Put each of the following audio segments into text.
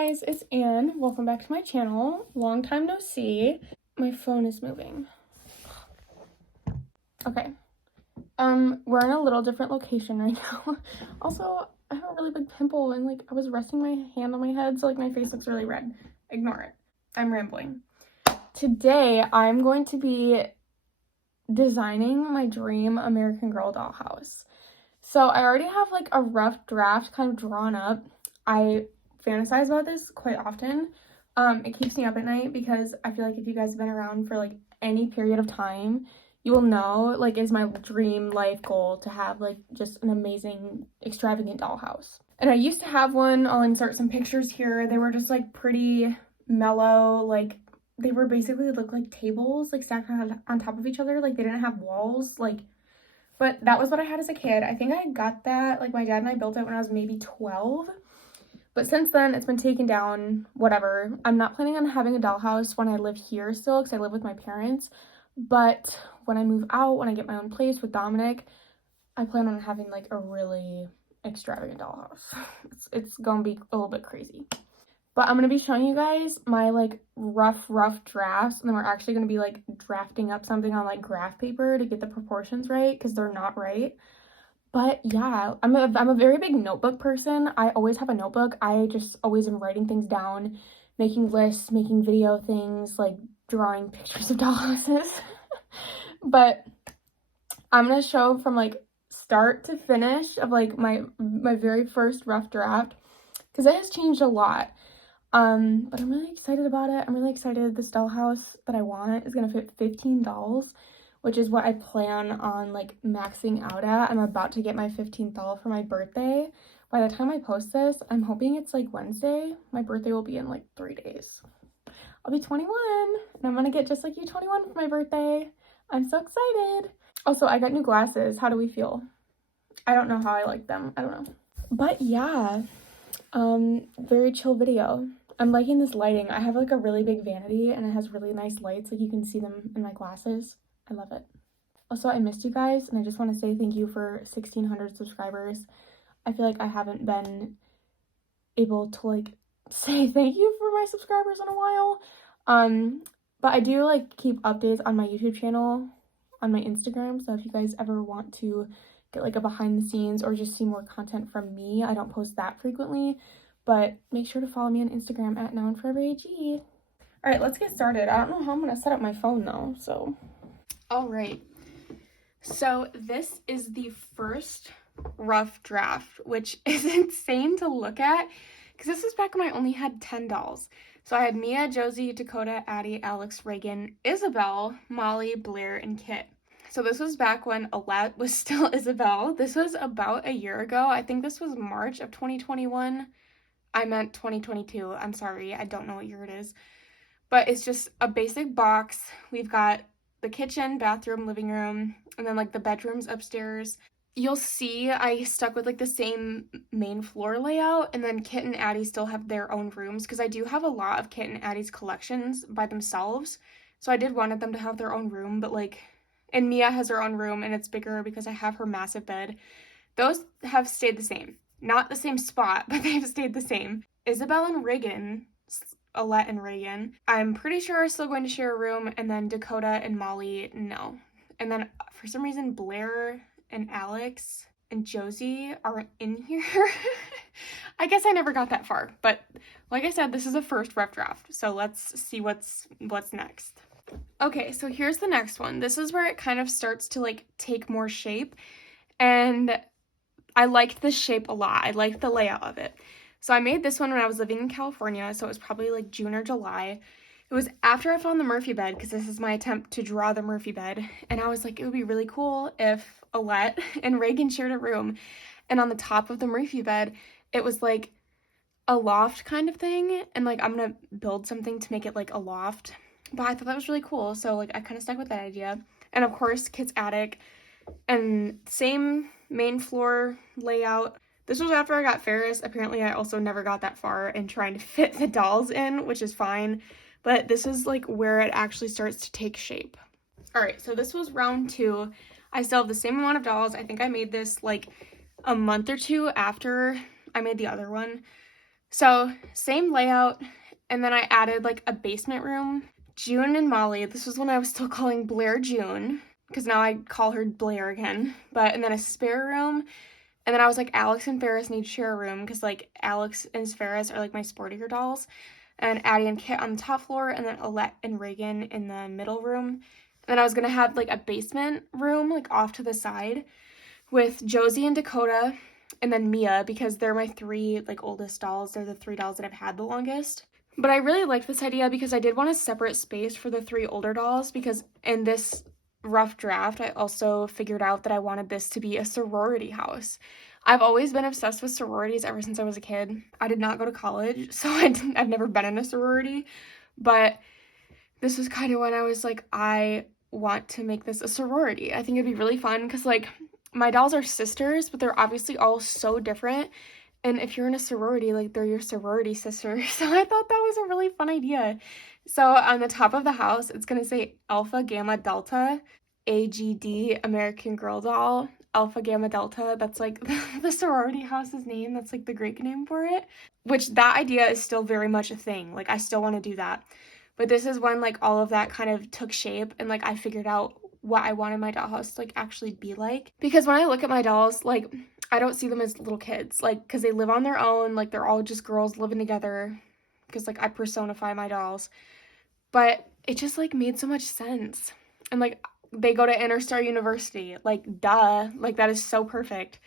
guys, it's Anne. Welcome back to my channel. Long time no see. My phone is moving. Okay. We're in a little different location right now. Also, I have a really big pimple and I was resting my hand on my head, so my face looks really red. Ignore it. I'm rambling. Today, I'm going to be designing my dream American Girl dollhouse. So I already have a rough draft kind of drawn up. I fantasize about this quite often. It keeps me up at night because I feel like if you guys have been around for any period of time, you will know is my dream life goal to have just an amazing extravagant dollhouse. And I used to have one. I'll insert some pictures here. They were just pretty mellow, they were basically look like tables stacked on top of each other. They didn't have walls, but that was what I had as a kid. I think I got that, my dad and I built it when I was maybe 12. But since then, it's been taken down, whatever. I'm not planning on having a dollhouse when I live here still, because I live with my parents. But when I move out, when I get my own place with Dominic, I plan on having, a really extravagant dollhouse. It's gonna be a little bit crazy. But I'm gonna be showing you guys my, rough drafts, and then we're actually gonna be, drafting up something on, graph paper to get the proportions right, because they're not right. But yeah, I'm a very big notebook person. I always have a notebook. I just always am writing things down, making lists, making video things, drawing pictures of dollhouses. But I'm gonna show from start to finish of my very first rough draft, because it has changed a lot. But I'm really excited about it. I'm really excited. This dollhouse that I want is gonna fit 15 dolls, which is what I plan on maxing out at. I'm about to get my 15th doll for my birthday. By the time I post this, I'm hoping it's Wednesday. My birthday will be in 3 days. I'll be 21, and I'm gonna get just like you 21 for my birthday. I'm so excited. Also, I got new glasses. How do we feel? I don't know how I like them. I don't know. But yeah, very chill video. I'm liking this lighting. I have a really big vanity, and it has really nice lights. You can see them in my glasses. I love it. Also, I missed you guys, and I just want to say thank you for 1,600 subscribers. I feel I haven't been able to say thank you for my subscribers in a while. But I do keep updates on my YouTube channel, on my Instagram. So if you guys ever want to get a behind the scenes or just see more content from me, I don't post that frequently, but make sure to follow me on Instagram at Now&Forever AG. All right, let's get started. I don't know how I'm gonna set up my phone though, so. All right, so this is the first rough draft, which is insane to look at because this was back when I only had 10 dolls. So I had Mia, Josie, Dakota, Addie, Alex, Reagan, Isabel, Molly, Blair, and Kit. So this was back when Alette was still Isabel. This was about a year ago. I think this was March of 2021. I meant 2022. I'm sorry, I don't know what year it is. But it's just a basic box. We've got the kitchen, bathroom, living room, and then the bedrooms upstairs. You'll see I stuck with the same main floor layout, and then Kit and Addie still have their own rooms because I do have a lot of Kit and Addie's collections by themselves. So I did want them to have their own room, but and Mia has her own room and it's bigger because I have her massive bed. Those have stayed the same. Not the same spot, but they've stayed the same. Isabel and Reagan, Alette and Reagan, I'm pretty sure are still going to share a room, and then Dakota and Molly, no. And then for some reason Blair and Alex and Josie aren't in here. I guess I never got that far, but like I said, this is a first rough draft, so let's see what's next. Okay, so here's the next one. This is where it kind of starts to take more shape, and I liked this shape a lot. I liked the layout of it. So I made this one when I was living in California, so it was probably June or July. It was after I found the Murphy bed, because this is my attempt to draw the Murphy bed, and I was it would be really cool if Alette and Reagan shared a room, and on the top of the Murphy bed, it was a loft kind of thing, and I'm gonna build something to make it a loft, but I thought that was really cool, so I kind of stuck with that idea. And of course, Kit's attic, and same main floor layout. This was after I got Ferris. Apparently, I also never got that far in trying to fit the dolls in, which is fine. But this is where it actually starts to take shape. All right, so this was round 2. I still have the same amount of dolls. I think I made this a month or two after I made the other one. So same layout, and then I added like a basement room. June and Molly, this was when I was still calling Blair June, because now I call her Blair again, and then a spare room. And then I was like, Alex and Ferris need to share a room, because like Alex and Ferris are like my sportier dolls. And Addie and Kit on the top floor, and then Alette and Reagan in the middle room. And then I was gonna have like a basement room like off to the side with Josie and Dakota, and then Mia, because they're my 3 like oldest dolls. They're the 3 dolls that I've had the longest. But I really like this idea because I did want a separate space for the 3 older dolls, because in this rough draft, I also figured out that I wanted this to be a sorority house. I've always been obsessed with sororities ever since I was a kid. I did not go to college, so I've never been in a sorority, but this was kind of when I was like, I want to make this a sorority. I think it'd be really fun because like my dolls are sisters, but they're obviously all so different. And if you're in a sorority, like they're your sorority sisters. So I thought that was a really fun idea. So on the top of the house, it's going to say Alpha Gamma Delta, AGD, American Girl Doll, Alpha Gamma Delta. That's like the sorority house's name. That's like the Greek name for it. Which that idea is still very much a thing. Like I still want to do that. But this is when like all of that kind of took shape, and like I figured out what I wanted my dollhouse to like actually be like. Because when I look at my dolls, like I don't see them as little kids, like because they live on their own, like they're all just girls living together, because like I personify my dolls. But it just like made so much sense. And like they go to Interstar University, like duh, like that is so perfect.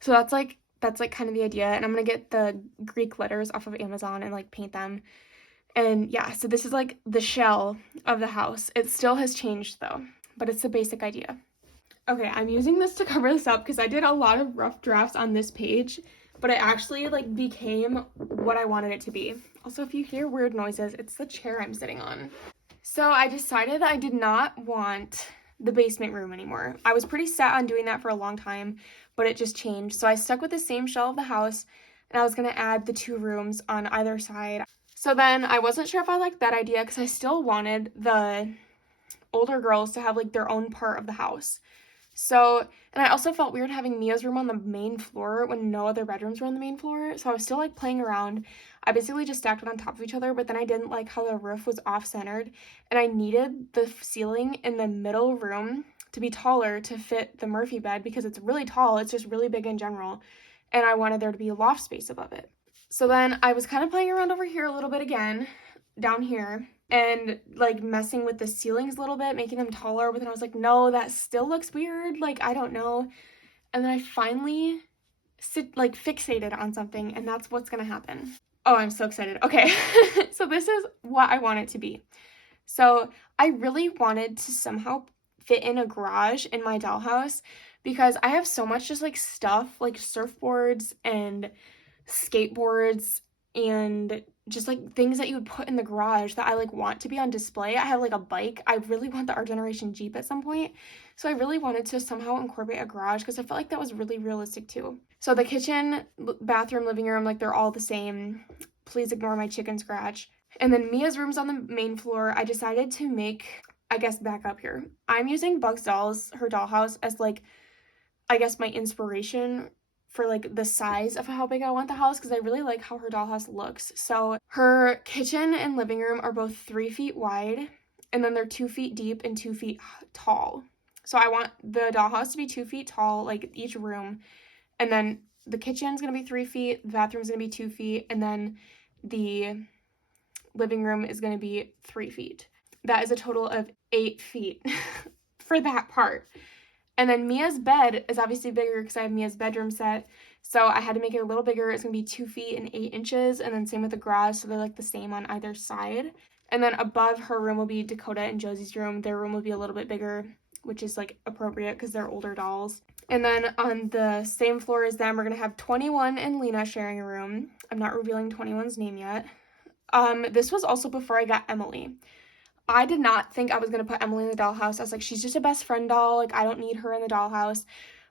So that's like kind of the idea. And I'm gonna get the Greek letters off of Amazon and like paint them. And yeah, so this is like the shell of the house. It still has changed though, but it's the basic idea. Okay, I'm using this to cover this up because I did a lot of rough drafts on this page, but it actually like became what I wanted it to be. Also, if you hear weird noises, it's the chair I'm sitting on. So I decided that I did not want the basement room anymore. I was pretty set on doing that for a long time, but it just changed. So I stuck with the same shell of the house, and I was gonna add the 2 rooms on either side. So then I wasn't sure if I liked that idea because I still wanted the older girls to have like their own part of the house. So, and I also felt weird having Mia's room on the main floor when no other bedrooms were on the main floor. So I was still like playing around. I basically just stacked it on top of each other, but then I didn't like how the roof was off-centered, and I needed the ceiling in the middle room to be taller to fit the Murphy bed because it's really tall. It's just really big in general, and I wanted there to be loft space above it. So then I was kind of playing around over here a little bit again, down here, and like messing with the ceilings a little bit, making them taller, but then I was like, no, that still looks weird, like I don't know. And then I finally fixated on something, and that's what's gonna happen. Oh, I'm so excited. Okay. So this is what I want it to be. So I really wanted to somehow fit in a garage in my dollhouse because I have so much just like stuff, like surfboards and skateboards and just like things that you would put in the garage that I like want to be on display. I have like a bike. I really want the Our Generation Jeep at some point. So I really wanted to somehow incorporate a garage because I felt like that was really realistic too. So the kitchen, bathroom, living room, like they're all the same. Please ignore my chicken scratch. And then Mia's room's on the main floor. I decided to make, I guess, back up here. I'm using Bugs Dolls, her dollhouse, as like, I guess, my inspiration for like the size of how big I want the house because I really like how her dollhouse looks. So her kitchen and living room are both 3 feet wide, and then they're 2 feet deep and 2 feet tall. So I want the dollhouse to be 2 feet tall, like each room, and then the kitchen's gonna be 3 feet, the bathroom's gonna be 2 feet, and then the living room is gonna be 3 feet. That is a total of 8 feet for that part. And then Mia's bed is obviously bigger because I have Mia's bedroom set. So I had to make it a little bigger. It's going to be 2 feet and 8 inches. And then same with the garage. So they're like the same on either side. And then above her room will be Dakota and Josie's room. Their room will be a little bit bigger, which is like appropriate because they're older dolls. And then on the same floor as them, we're going to have 21 and Lena sharing a room. I'm not revealing 21's name yet. This was also before I got Emily. I did not think I was going to put Emily in the dollhouse. I was like, she's just a best friend doll. Like, I don't need her in the dollhouse.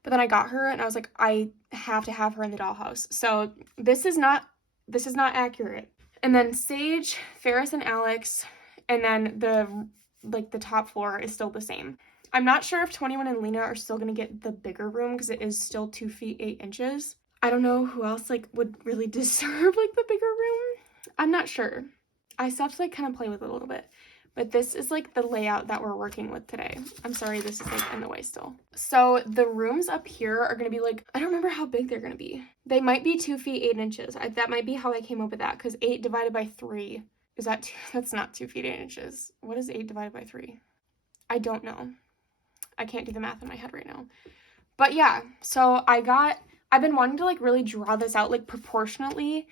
But then I got her and I was like, I have to have her in the dollhouse. So this is not accurate. And then Sage, Ferris, and Alex, and then the top floor is still the same. I'm not sure if 21 and Lena are still going to get the bigger room because it is still 2 feet 8 inches. I don't know who else like would really deserve like the bigger room. I'm not sure. I still have to like kind of play with it a little bit. But this is like the layout that we're working with today. I'm sorry, this is like in the way still. So the rooms up here are gonna be like, I don't remember how big they're gonna be. They might be 2 feet 8 inches. That might be how I came up with that, because 8 divided by 3 is that that's not 2 feet 8 inches. What is 8 divided by 3? I don't know. I can't do the math in my head right now. But yeah, so I've been wanting to like really draw this out like proportionately,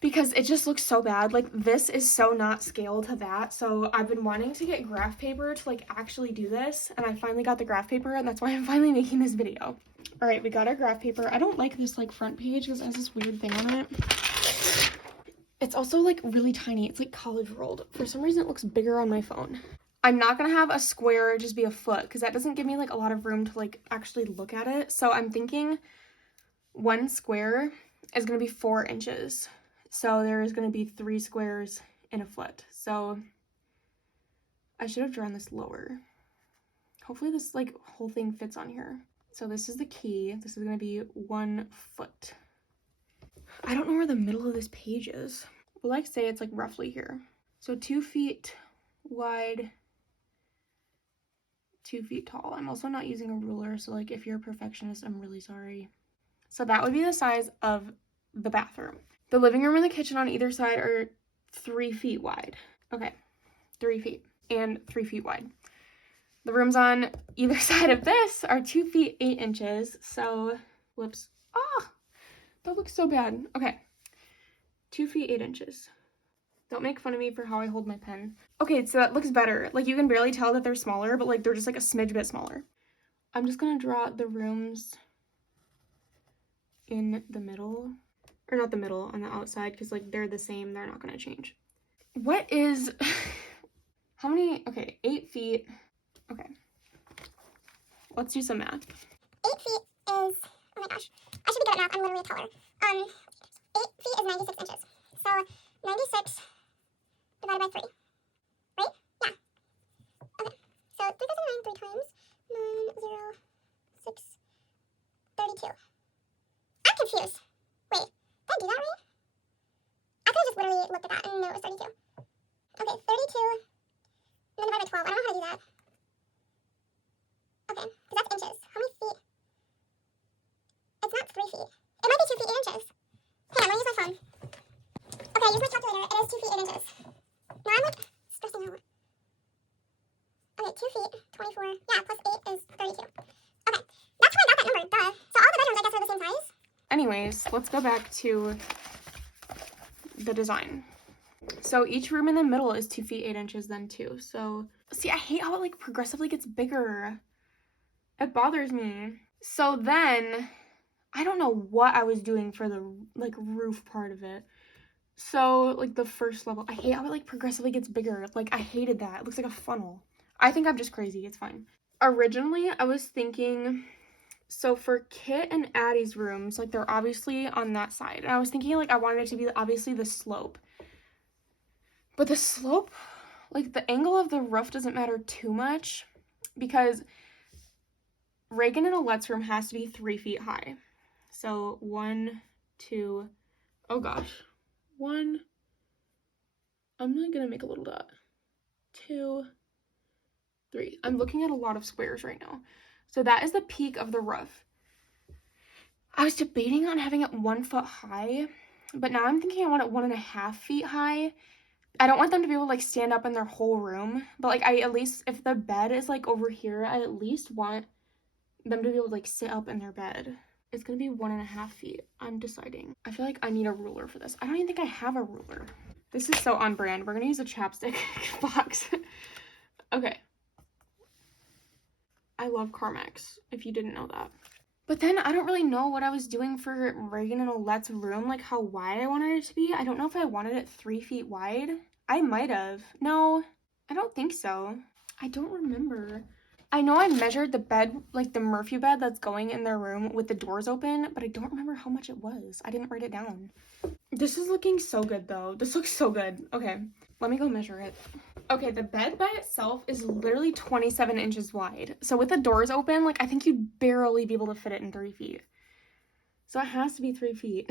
because it just looks so bad. Like this is so not scaled to that. So I've been wanting to get graph paper to like actually do this, and I finally got the graph paper, and that's why I'm finally making this video. All right, we got our graph paper. I don't like this like front page because it has this weird thing on it. It's also like really tiny. It's like college rolled. For some reason it looks bigger on my phone. I'm not gonna have a square just be a foot, because that doesn't give me like a lot of room to like actually look at it. So I'm thinking one square is gonna be 4 inches. So there's gonna be 3 squares in a foot. So I should have drawn this lower. Hopefully this like whole thing fits on here. So this is the key. This is gonna be 1 foot. I don't know where the middle of this page is. But like say it's like roughly here. So 2 feet wide, 2 feet tall. I'm also not using a ruler, so like if you're a perfectionist, I'm really sorry. So that would be the size of the bathroom. The living room and the kitchen on either side are 3 feet wide. Okay, 3 feet and 3 feet wide. The rooms on either side of this are 2 feet 8 inches. So, whoops. Ah, that looks so bad. Okay, 2 feet 8 inches. Don't make fun of me for how I hold my pen. Okay, so that looks better. Like you can barely tell that they're smaller, but like they're just like a smidge bit smaller. I'm just gonna draw the rooms in the middle, or not the middle, on the outside, because like they're the same. They're not gonna change. What is, how many, okay, 8 feet. Okay, let's do some math. 8 feet is, oh my gosh, I should be good at math, I'm literally a teller. 8 feet is 96 inches. So 96 divided by 3, right? Yeah. Okay, so 3009 3 times 906 32. I'm confused. Wait, did I do that right? I could have just literally looked at that and knew it was 32. Okay, 32 and then divided by 12. I don't know how to do that. Okay, because that's inches. How many feet? It's not 3 feet. It might be 2 feet 8 inches. Hey, I'm gonna use my phone. Okay, use my calculator. It is 2 feet 8 inches. Now I'm like stressing out. Okay, 2 feet 24. Yeah, plus 8 is 32. Okay, that's how I got that number. Duh. So all the bedrooms, I guess, are the same size. Anyways, let's go back to the design. So each room in the middle is 2 feet 8 inches then too. So see, I hate how it like progressively gets bigger. It bothers me. So then I don't know what I was doing for the like roof part of it. So like the first level, I hate how it like progressively gets bigger. Like I hated that. It looks like a funnel. I think I'm just crazy. It's fine. Originally, I was thinking, so for Kit and Addie's rooms, like they're obviously on that side. And I was thinking like I wanted it to be obviously the slope. But the slope, like the angle of the roof doesn't matter too much, because Reagan and Alette's room has to be 3 feet high. So 1, 2, oh gosh. 1, I'm not gonna make a little dot. 2, 3. I'm looking at a lot of squares right now. So that is the peak of the roof. I was debating on having it 1 foot high, but now I'm thinking I want it 1.5 feet high. I don't want them to be able to like stand up in their whole room, but like I at least, if the bed is like over here, I at least want them to be able to like sit up in their bed. It's gonna be 1.5 feet. I'm deciding. I feel like I need a ruler for this. I don't even think I have a ruler. This is so on brand. We're gonna use a chapstick box. Okay. I love Carmex, if you didn't know that. But then I don't really know what I was doing for Reagan and Alette's room, like how wide I wanted it to be. I don't know if I wanted it 3 feet wide. I might have. No, I don't think so. I don't remember. I know I measured the bed, like the Murphy bed that's going in their room with the doors open, but I don't remember how much it was. I didn't write it down. This is looking so good though. This looks so good. Okay, let me go measure it. Okay, the bed by itself is literally 27 inches wide. So with the doors open, like I think you'd barely be able to fit it in 3 feet. So it has to be 3 feet.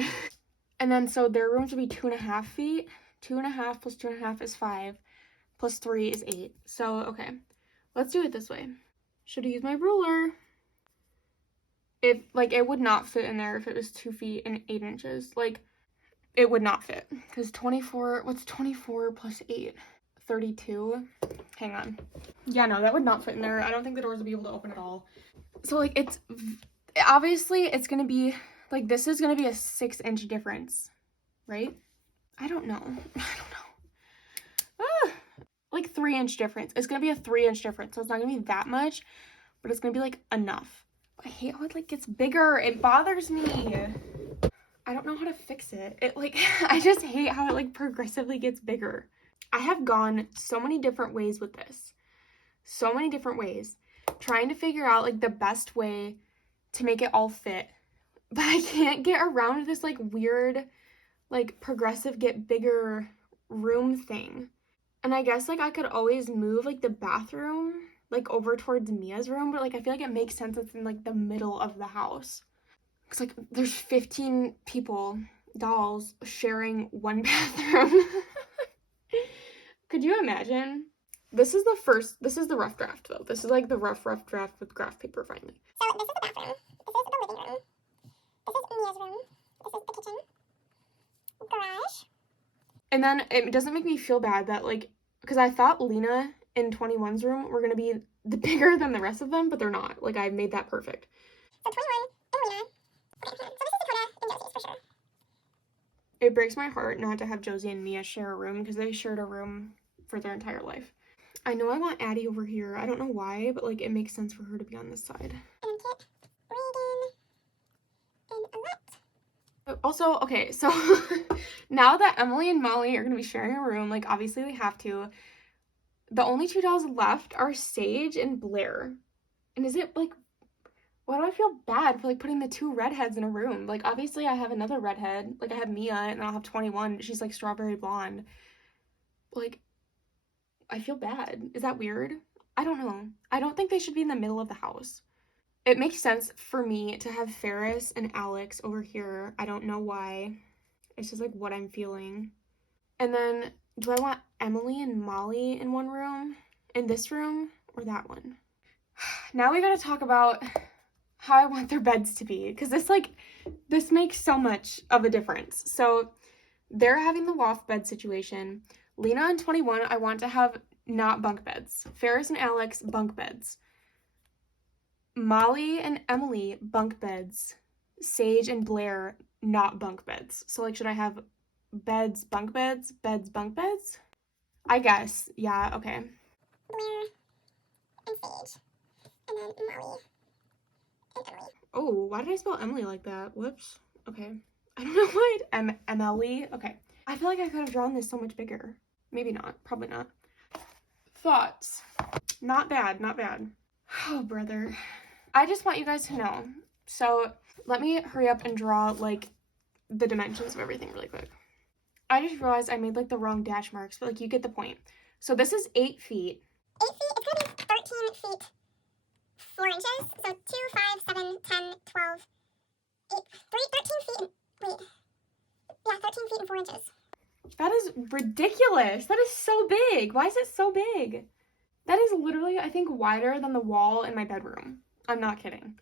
And then so their rooms would be 2.5 feet. 2.5 plus 2.5 is 5. Plus 3 is 8. So, okay. Let's do it this way. Should have used my ruler. If, like, it would not fit in there if it was 2 feet and 8 inches. Like, it would not fit. Because 24, what's 24 plus 8? 32. Hang on. Yeah, no, that would not fit in there. I don't think the doors would be able to open at all. So, like, it's, obviously, it's going to be, like, this is going to be a 6-inch difference, right? I don't know. Like 3-inch difference. It's going to be a 3-inch difference. So, it's not going to be that much, but it's going to be, like, enough. I hate how it, like, gets bigger. It bothers me. I don't know how to fix it. It, like, I just hate how it, like, progressively gets bigger. I have gone so many different ways with this. So many different ways. Trying to figure out, like, the best way to make it all fit. But I can't get around this, like, weird, like, progressive get bigger room thing. And I guess, like, I could always move, like, the bathroom, like, over towards Mia's room. But, like, I feel like it makes sense it's in, like, the middle of the house. Because, like, there's 15 people, dolls, sharing one bathroom. Could you imagine? This is the rough draft, though. This is, like, the rough draft with graph paper, finally. So this is the bathroom. This is the living room. This is Mia's room. This is the kitchen. Garage. And then it doesn't make me feel bad that, like, because I thought Lena in 21's room were going to be bigger than the rest of them, but they're not. Like, I made that perfect. So 21 and Lena. Okay, so this is Dakota and Josie's for sure. It breaks my heart not to have Josie and Mia share a room because they shared a room for their entire life. I know I want Addie over here. I don't know why, but, like, it makes sense for her to be on this side. And Kit, Reagan, and Annette. Also, okay, so now that Emily and Molly are going to be sharing a room, like, obviously they have to. The only 2 dolls left are Sage and Blair. And is it, like, why do I feel bad for, like, putting the 2 redheads in a room? Like, obviously I have another redhead. Like, I have Mia, and then I'll have 21. She's, like, strawberry blonde. Like, I feel bad. Is that weird? I don't know. I don't think they should be in the middle of the house. It makes sense for me to have Ferris and Alex over here. I don't know why. It's just, like, what I'm feeling. And then, do I want Emily and Molly in one room? In this room? Or that one? Now we gotta talk about how I want their beds to be. Because this makes so much of a difference. So, they're having the loft bed situation. Lena and 21, I want to have not bunk beds. Ferris and Alex, bunk beds. Molly and Emily, bunk beds. Sage and Blair, not bunk beds. So, like, should I have beds, bunk beds, beds, bunk beds? I guess. Yeah, okay. Blair and Sage. And then Molly and Emily. Oh, why did I spell Emily like that? Whoops. Okay. I don't know why Emily. Okay. I feel like I could have drawn this so much bigger. Maybe not. Probably not. Thoughts. Not bad. Not bad. Oh, brother. I just want you guys to know. So, let me hurry up and draw, like, the dimensions of everything really quick. I just realized I made, like, the wrong dash marks, but, like, you get the point. So, this is 8 feet. 8 feet, it's going to be 13 feet, 4 inches. So 2, 5, 7, 10, 12, 8, 13 feet, wait. Yeah, 13 feet and 4 inches. That is ridiculous. That is so big. Why is it so big? That is literally, I think, wider than the wall in my bedroom. I'm not kidding.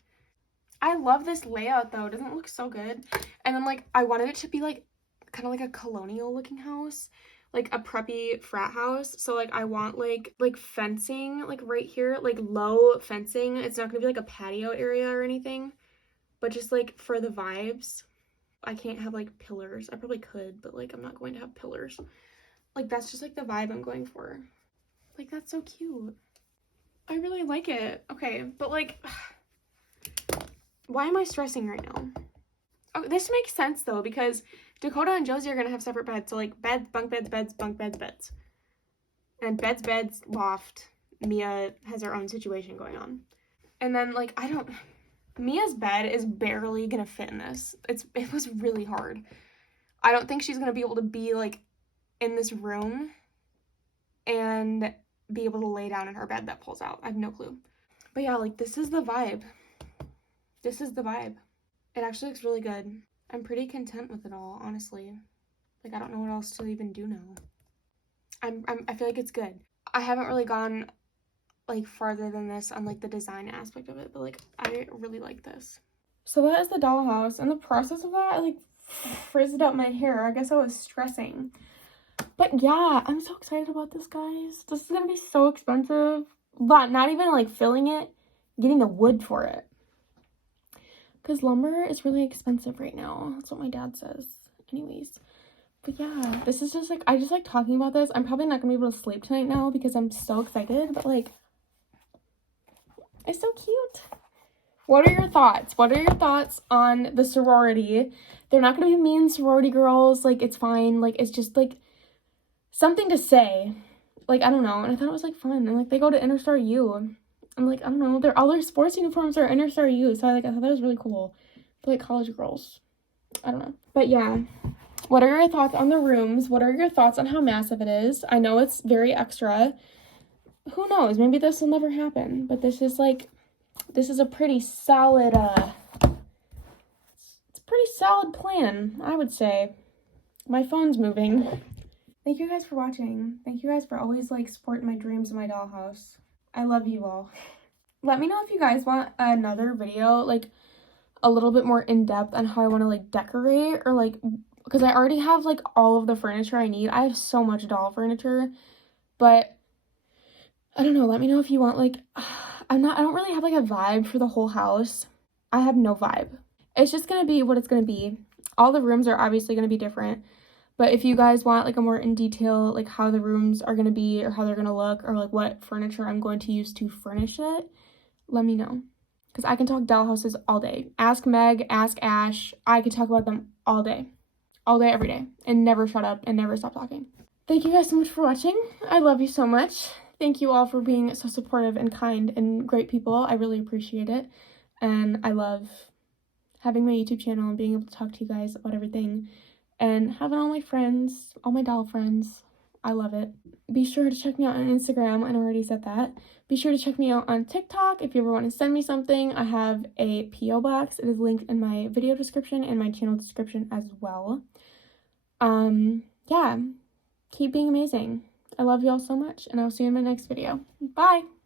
I love this layout, though. Doesn't it look so good? And then, like, I wanted it to be, like, kind of like a colonial-looking house. Like, a preppy frat house. So, like, I want, like fencing, like, right here. Like, low fencing. It's not gonna be, like, a patio area or anything. But just, like, for the vibes. I can't have, like, pillars. I probably could, but, like, I'm not going to have pillars. Like, that's just, like, the vibe I'm going for. Like, that's so cute. I really like it. Okay, but, like, why am I stressing right now? Oh, this makes sense, though, because Dakota and Josie are going to have separate beds. So, like, beds, bunk beds, beds, bunk beds, beds. And beds, beds, loft. Mia has her own situation going on. And then, like, Mia's bed is barely going to fit in this. It was really hard. I don't think she's going to be able to be, like, in this room and be able to lay down in her bed that pulls out. I have no clue. But yeah, like, this is the vibe. This is the vibe. It actually looks really good. I'm pretty content with it all, honestly. Like, I don't know what else to even do now. I feel like it's good. I haven't really gone, like, farther than this on, like, the design aspect of it, but, like, I really like this. So that is the dollhouse. In the process of that, I, like, frizzed out my hair. I guess I was stressing. But yeah, I'm so excited about this, guys. This is gonna be so expensive. But not even, like, filling it, getting the wood for it. Because lumber is really expensive right now. That's what my dad says. Anyways. But yeah, this is just, like, I just like talking about this. I'm probably not gonna be able to sleep tonight now because I'm so excited. But, like, it's so cute. What are your thoughts? What are your thoughts on the sorority? They're not gonna be mean sorority girls. Like, it's fine. Like, it's just, like, something to say. Like, I don't know. And I thought it was, like, fun. And, like, they go to Interstar U. I'm like, I don't know. All their sports uniforms are Interstar U. So, I thought that was really cool. For, like, college girls. I don't know. But, yeah. What are your thoughts on the rooms? What are your thoughts on how massive it is? I know it's very extra. Who knows? Maybe this will never happen. But this is, like, this is a pretty solid, it's a pretty solid plan, I would say. My phone's moving. Thank you guys for watching. Thank you guys for always, like, supporting my dreams in my dollhouse. I love you all. Let me know if you guys want another video, like, a little bit more in-depth on how I want to, like, decorate, or, like, because I already have, like, all of the furniture I need. I have so much doll furniture, but I don't know. Let me know if you want, like, I don't really have, like, a vibe for the whole house. I have no vibe. It's just gonna be what it's gonna be. All the rooms are obviously gonna be different, but if you guys want, like, a more in detail, like, how the rooms are gonna be or how they're gonna look, or, like, what furniture I'm going to use to furnish it, let me know. Because I can talk dollhouses all day. Ask Meg, ask Ash. I could talk about them all day. All day, every day. And never shut up and never stop talking. Thank you guys so much for watching. I love you so much. Thank you all for being so supportive and kind and great people. I really appreciate it. And I love having my YouTube channel and being able to talk to you guys about everything. And having all my friends, all my doll friends. I love it. Be sure to check me out on Instagram. I already said that. Be sure to check me out on TikTok if you ever want to send me something. I have a P.O. box. It is linked in my video description and my channel description as well. Yeah. Keep being amazing. I love you all so much, and I'll see you in my next video. Bye!